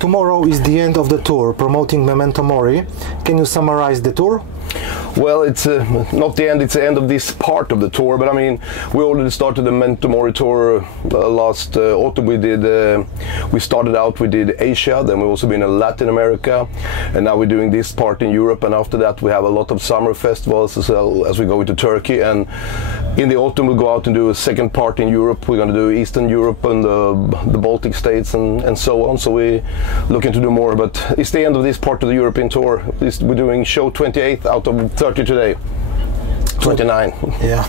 Tomorrow is the end of the tour promoting Memento Mori. Can you summarize the tour? Well, it's not the end, it's the end of this part of the tour, but I mean, we already started the Memento Mori tour last autumn. We started out, we did Asia, then we've also been in Latin America, and now we're doing this part in Europe, and after that we have a lot of summer festivals as well as we go into Turkey, and in the autumn we'll go out and do a second part in Europe. We're going to do Eastern Europe and the Baltic states and so on, so we're looking to do more, but it's the end of this part of the European tour. We're doing show 28 out of 30 today. 29. Yeah.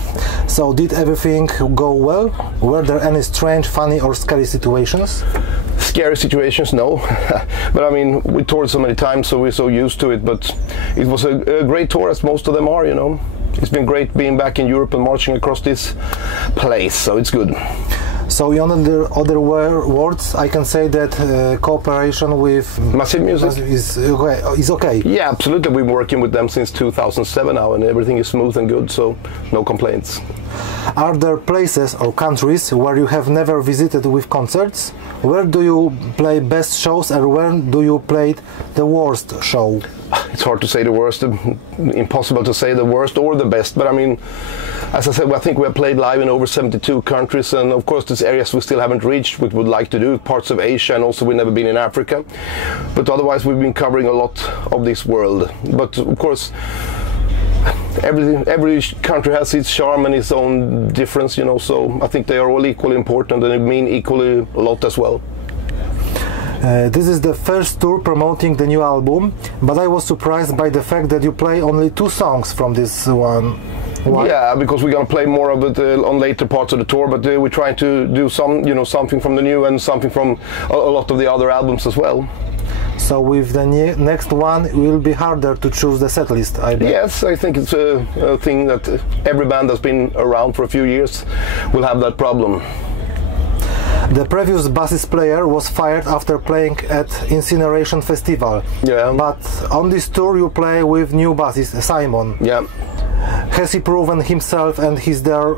So did everything go well? Were there any strange, funny or scary situations? Scary situations, no. But I mean, we toured so many times, so we're so used to it, but it was a great tour, as most of them are, you know. It's been great being back in Europe and marching across this place, so it's good. So in other words, I can say that cooperation with Massive Music is okay. Yeah, absolutely. We've been working with them since 2007 now, and everything is smooth and good, so no complaints. Are there places or countries where you have never visited with concerts? Where do you play best shows, and where do you play the worst show? It's hard to say the worst, impossible to say the worst or the best, but I mean, as I said, I think we have played live in over 72 countries, and of course there's areas we still haven't reached, we would like to do, parts of Asia, and also we've never been in Africa, but otherwise we've been covering a lot of this world. But of course, every country has its charm and its own difference, you know, so I think they are all equally important and they mean equally a lot as well. This is the first tour promoting the new album, but I was surprised by the fact that you play only 2 songs from this one. Why? Yeah, because we're going to play more of it on later parts of the tour, but we're trying to do something from the new and something from a lot of the other albums as well. So with the next one, it will be harder to choose the set list, I bet. Yes, I think it's a thing that every band that's been around for a few years will have that problem. The previous bassist player was fired after playing at Incineration Festival. Yeah. But on this tour you play with new bassist Simon. Yeah. Has he proven himself, and is there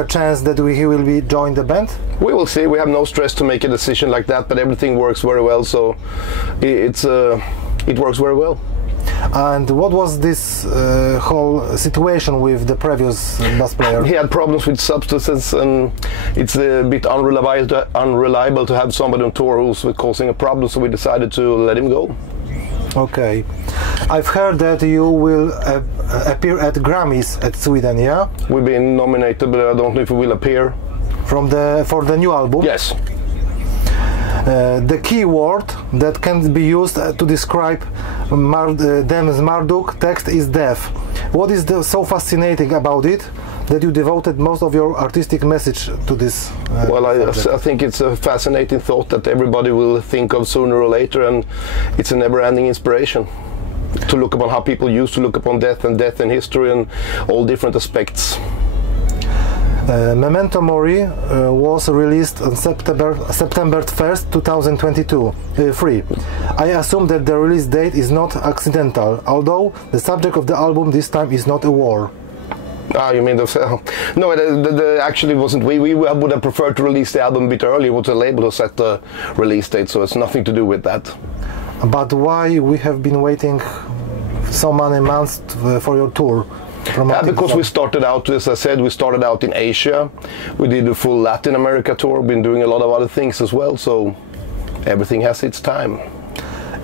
a chance that he will be join the band? We will see. We have no stress to make a decision like that, but everything works very well, so it works very well. And what was this whole situation with the previous bass player? He had problems with substances, and it's a bit unreliable to have somebody on tour who's causing a problem, so we decided to let him go. Okay. I've heard that you will appear at Grammys at Sweden, yeah? We've been nominated, but I don't know if we will appear. For the new album? Yes. The key word that can be used to describe Dems Marduk text is death. What is so fascinating about it that you devoted most of your artistic message to this? Well, I think it's a fascinating thought that everybody will think of sooner or later, and it's a never-ending inspiration to look upon how people used to look upon death and history and all different aspects. Memento Mori was released on September 1st, 2023. I assume that the release date is not accidental, although the subject of the album this time is not a war. Ah, you mean the... No, actually wasn't. We would have preferred to release the album a bit earlier. It was a label who set the release date, so it's nothing to do with that. But why we have been waiting so many months for your tour? Yeah, because we started out, as I said, we started out in Asia. We did a full Latin America tour, been doing a lot of other things as well, so everything has its time.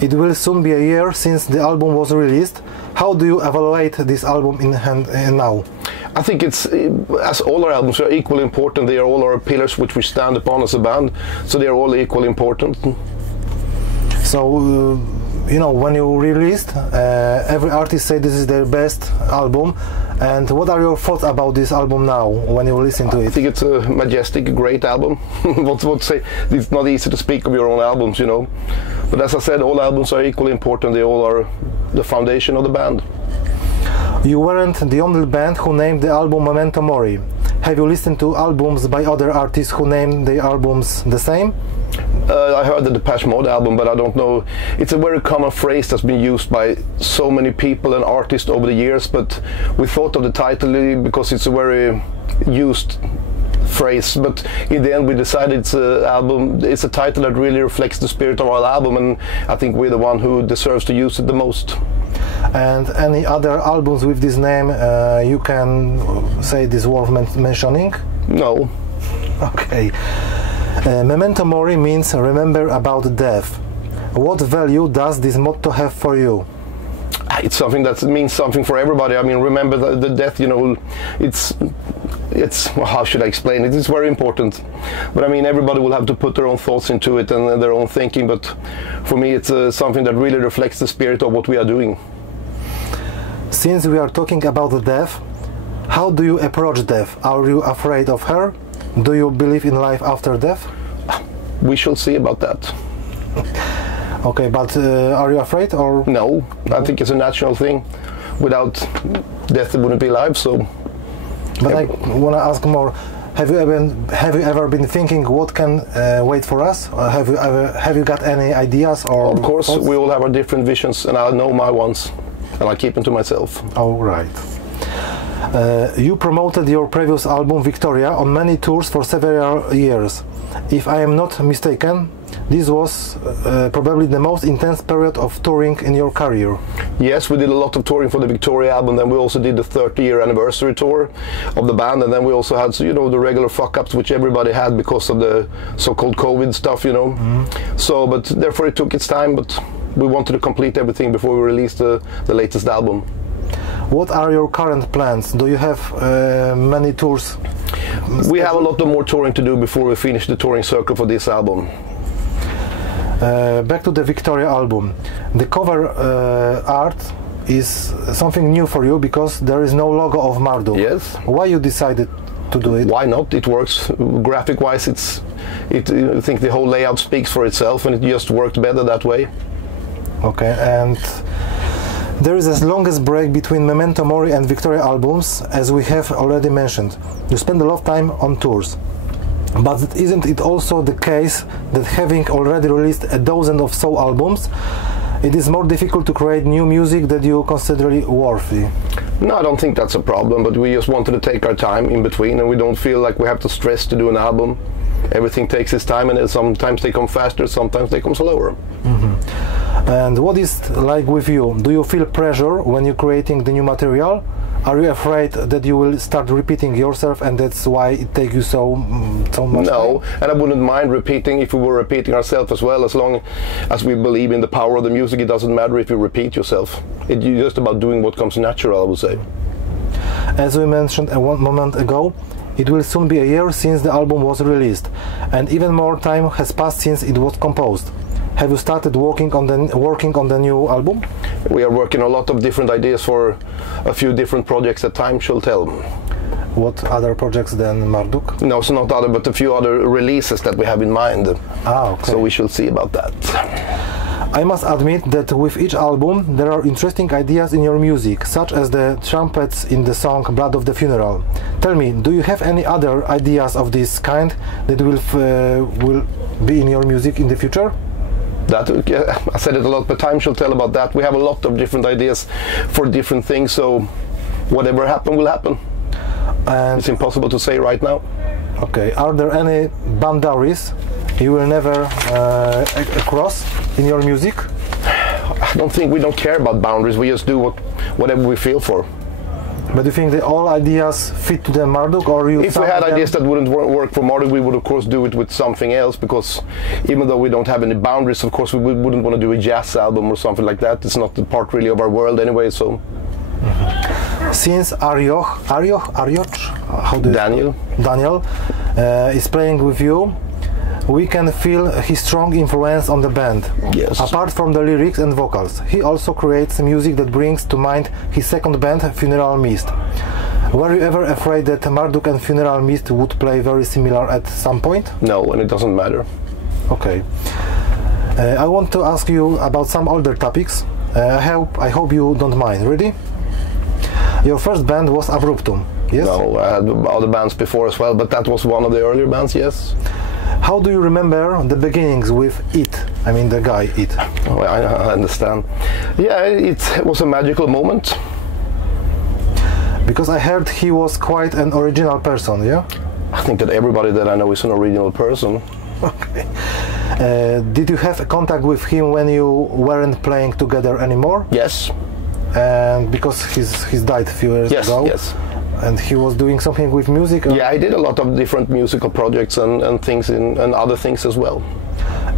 It will soon be a year since the album was released. How do you evaluate this album in hand now? I think it's, as all our albums are equally important, they are all our pillars which we stand upon as a band, so they are all equally important. So, you know, when you released, every artist said this is their best album. And what are your thoughts about this album now, when you listen to it? I think it's a majestic, great album. What say? It's not easy to speak of your own albums, you know. But as I said, all albums are equally important. They all are the foundation of the band. You weren't the only band who named the album Memento Mori. Have you listened to albums by other artists who named the albums the same? I heard the Depeche Mode album, but I don't know. It's a very common phrase that's been used by so many people and artists over the years, but we thought of the title because it's a very used phrase, but in the end we decided it's a album. It's a title that really reflects the spirit of our album, and I think we're the one who deserves to use it the most. And any other albums with this name you can say this worth mentioning? No. Okay. Memento Mori means remember about death. What value does this motto have for you? It's something that means something for everybody. I mean, remember the death, you know, it's well, how should I explain it? It's very important. But I mean, everybody will have to put their own thoughts into it and their own thinking. But for me, it's something that really reflects the spirit of what we are doing. Since we are talking about death, how do you approach death? Are you afraid of her? Do you believe in life after death? We shall see about that. Okay, but are you afraid or? No, I think it's a natural thing. Without death, it wouldn't be life. So. But I want to ask more. Have you ever been thinking what can wait for us? Or have you got any ideas or? Of course, thoughts? we all have our different visions, and I know my ones, and I keep them to myself. Oh, right. You promoted your previous album Victoria on many tours for several years. If I am not mistaken, this was probably the most intense period of touring in your career. Yes, we did a lot of touring for the Victoria album. Then we also did the 30-year anniversary tour of the band, and then we also had, you know, the regular fuck-ups which everybody had because of the so-called COVID stuff, you know. Mm-hmm. So, but therefore it took its time. But we wanted to complete everything before we released the latest album. What are your current plans? Do you have many tours? We have a lot of more touring to do before we finish the touring circle for this album. Back to the Victoria album. The cover art is something new for you because there is no logo of Marduk. Yes. Why you decided to do it? Why not? It works graphic-wise. I think the whole layout speaks for itself, and it just worked better that way. Okay, and there is the longest break between Memento Mori and Victoria albums, as we have already mentioned. You spend a lot of time on tours. But isn't it also the case that having already released a dozen of so albums, it is more difficult to create new music that you consider worthy? No, I don't think that's a problem, but we just wanted to take our time in between, and we don't feel like we have to stress to do an album. Everything takes its time, and sometimes they come faster, sometimes they come slower. Mm-hmm. And what is like with you? Do you feel pressure when you're creating the new material? Are you afraid that you will start repeating yourself, and that's why it takes you so much No, time? and I wouldn't mind repeating if we were repeating ourselves as well, as long as we believe in the power of the music. It doesn't matter if you repeat yourself. It's just about doing what comes natural, I would say. As we mentioned a moment ago, it will soon be a year since the album was released, and even more time has passed since it was composed. Have you started working on the new album? We are working on a lot of different ideas for a few different projects that time shall tell. What other projects than Marduk? No, it's not other, but a few other releases that we have in mind. Okay. So we shall see about that. I must admit that with each album there are interesting ideas in your music, such as the trumpets in the song Blood of the Funeral. Tell me, do you have any other ideas of this kind that will be in your music in the future? That, I said it a lot, but time shall tell about that. We have a lot of different ideas for different things, so whatever happen will happen. And it's impossible to say right now. Okay, are there any boundaries you will never cross in your music? I don't think we don't care about boundaries. We just do whatever we feel for. But do you think that all ideas fit to the Marduk, or you? If we had ideas that wouldn't work for Marduk, we would of course do it with something else, because even though we don't have any boundaries, of course we wouldn't want to do a jazz album or something like that. It's not the part really of our world anyway, so. Mm-hmm. Since Arioch, how do you Daniel is playing with you, we can feel his strong influence on the band. Yes. Apart from the lyrics and vocals, he also creates music that brings to mind his second band, Funeral Mist. Were you ever afraid that Marduk and Funeral Mist would play very similar at some point? No, and it doesn't matter. Okay. I want to ask you about some older topics. I hope you don't mind. Ready? Your first band was Abruptum, yes? No, I had other bands before as well, but that was one of the earlier bands, yes. How do you remember the beginnings with It? I mean the guy, It. Oh, I understand. Yeah, it was a magical moment. Because I heard he was quite an original person, yeah? I think that everybody that I know is an original person. Okay. Did you have contact with him when you weren't playing together anymore? Yes. And because he's died a few years ago. Yes. And he was doing something with music? Yeah, I did a lot of different musical projects and things and other things as well.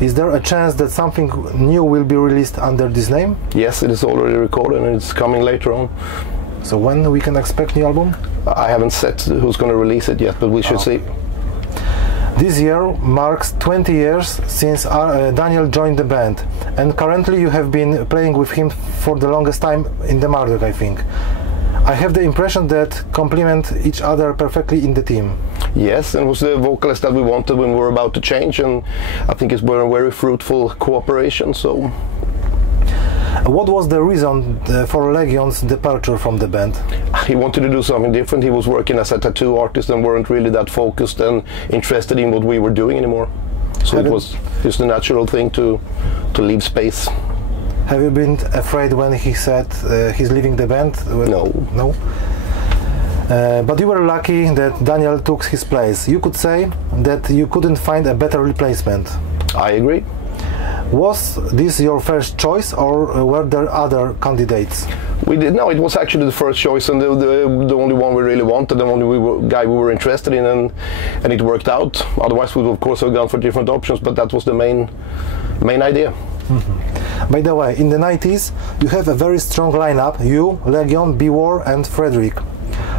Is there a chance that something new will be released under this name? Yes, it is already recorded and it's coming later on. So when we can expect new album? I haven't set who's going to release it yet, but we should see. This year marks 20 years since Daniel joined the band, and currently you have been playing with him for the longest time in the Marduk, I think. I have the impression that complement each other perfectly in the team. Yes, and it was the vocalist that we wanted when we were about to change, and I think it's been a very fruitful cooperation. So, what was the reason for Legion's departure from the band? He wanted to do something different. He was working as a tattoo artist and weren't really that focused and interested in what we were doing anymore. So it was just a natural thing to leave space. Have you been afraid when he said he's leaving the band? No. No? But you were lucky that Daniel took his place. You could say that you couldn't find a better replacement. I agree. Was this your first choice, or were there other candidates? No, it was actually the first choice and the only one we really wanted, the only guy we were interested in, and it worked out. Otherwise we would of course have gone for different options, but that was the main idea. Mm-hmm. By the way, in the 90s you have a very strong lineup: you, Legion, B-War and Frederick.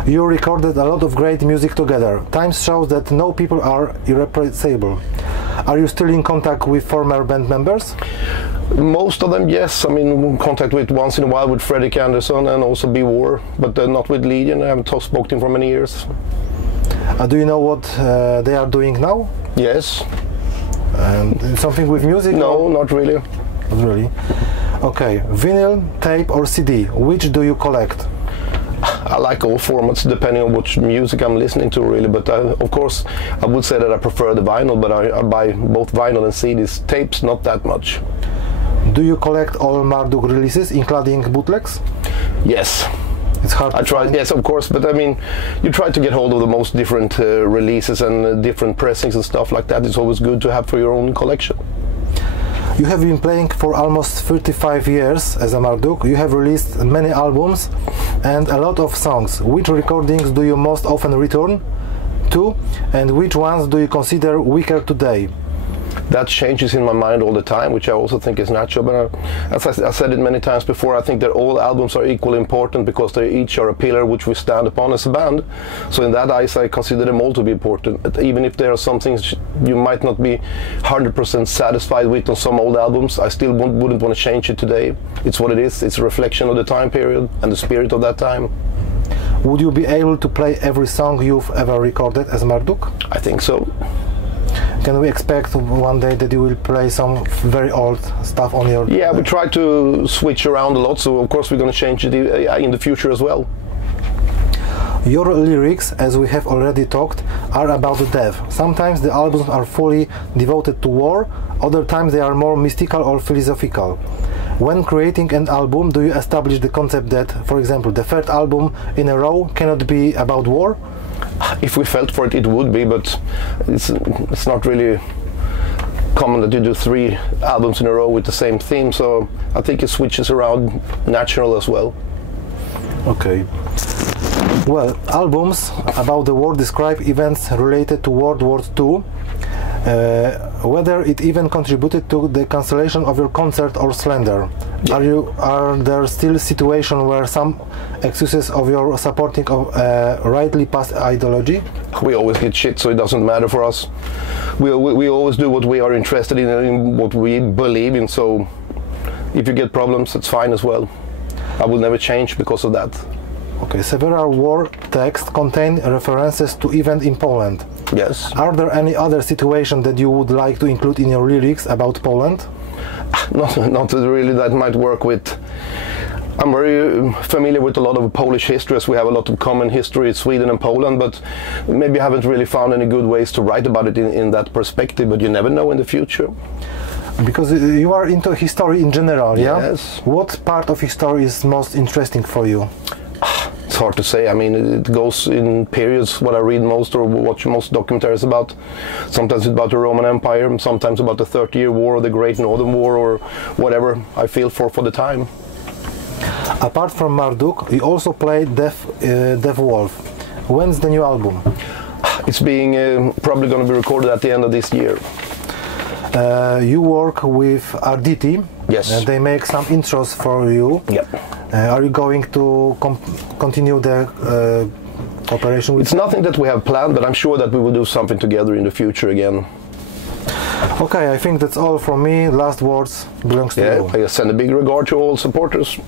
You recorded a lot of great music together. Time shows that no people are irreplaceable. Are you still in contact with former band members? Most of them, yes. I mean, in contact with once in a while with Fredrik Andersson and also B-War, but not with Legion. I haven't spoken to him for many years. Do you know what they are doing now? Yes. And something with music? No, or? not really. Not really. Okay, vinyl, tape or CD, which do you collect? I like all formats depending on which music I'm listening to, really, but of course I would say that I prefer the vinyl, but I buy both vinyl and CDs. Tapes, not that much. Do you collect all Marduk releases, including bootlegs? Yes. It's hard to find. Yes, of course, but I mean, you try to get hold of the most different releases and different pressings and stuff like that. It's always good to have for your own collection. You have been playing for almost 35 years as a Marduk. You have released many albums and a lot of songs. Which recordings do you most often return to, and which ones do you consider weaker today? That changes in my mind all the time, which I also think is natural. But as I said it many times before, I think that all albums are equally important because they each are a pillar which we stand upon as a band. So in that eyes, I consider them all to be important. Even if there are some things you might not be 100% satisfied with on some old albums, I still wouldn't want to change it today. It's what it is. It's a reflection of the time period and the spirit of that time. Would you be able to play every song you've ever recorded as Marduk? I think so. Can we expect one day that you will play some very old stuff on your... Yeah, we try to switch around a lot, so of course we're going to change it in the future as well. Your lyrics, as we have already talked, are about death. Sometimes the albums are fully devoted to war, other times they are more mystical or philosophical. When creating an album, do you establish the concept that, for example, the third album in a row cannot be about war? If we felt for it, it would be, but it's not really common that you do 3 albums in a row with the same theme, so I think it switches around natural as well. Okay. Well, albums about the war describe events related to World War II, whether it even contributed to the cancellation of your concert or slander. Are there still situations where some excuses of your supporting of rightly passed ideology? We always get shit, so it doesn't matter for us. We always do what we are interested in what we believe in, so if you get problems, it's fine as well. I will never change because of that. Okay, several war texts contain references to events in Poland. Yes. Are there any other situations that you would like to include in your lyrics about Poland? Not really that might work with. I'm very familiar with a lot of Polish history, as we have a lot of common history in Sweden and Poland, but maybe I haven't really found any good ways to write about it in that perspective, but you never know in the future. Because you are into history in general, yeah? Yes. What part of history is most interesting for you? it's hard to say. I mean, it goes in periods, what I read most or watch most documentaries about. Sometimes it's about the Roman Empire, sometimes about the 30-year War or the Great Northern War or whatever I feel for the time. Apart from Marduk, you also played Death Wolf. When's the new album? It's being probably going to be recorded at the end of this year. You work with Arditi. Yes. They make some intros for you. Yep. Are you going to continue the cooperation with It's nothing that we have planned, but I'm sure that we will do something together in the future again. Okay, I think that's all from me. Last words belongs to you. I send a big regard to all supporters.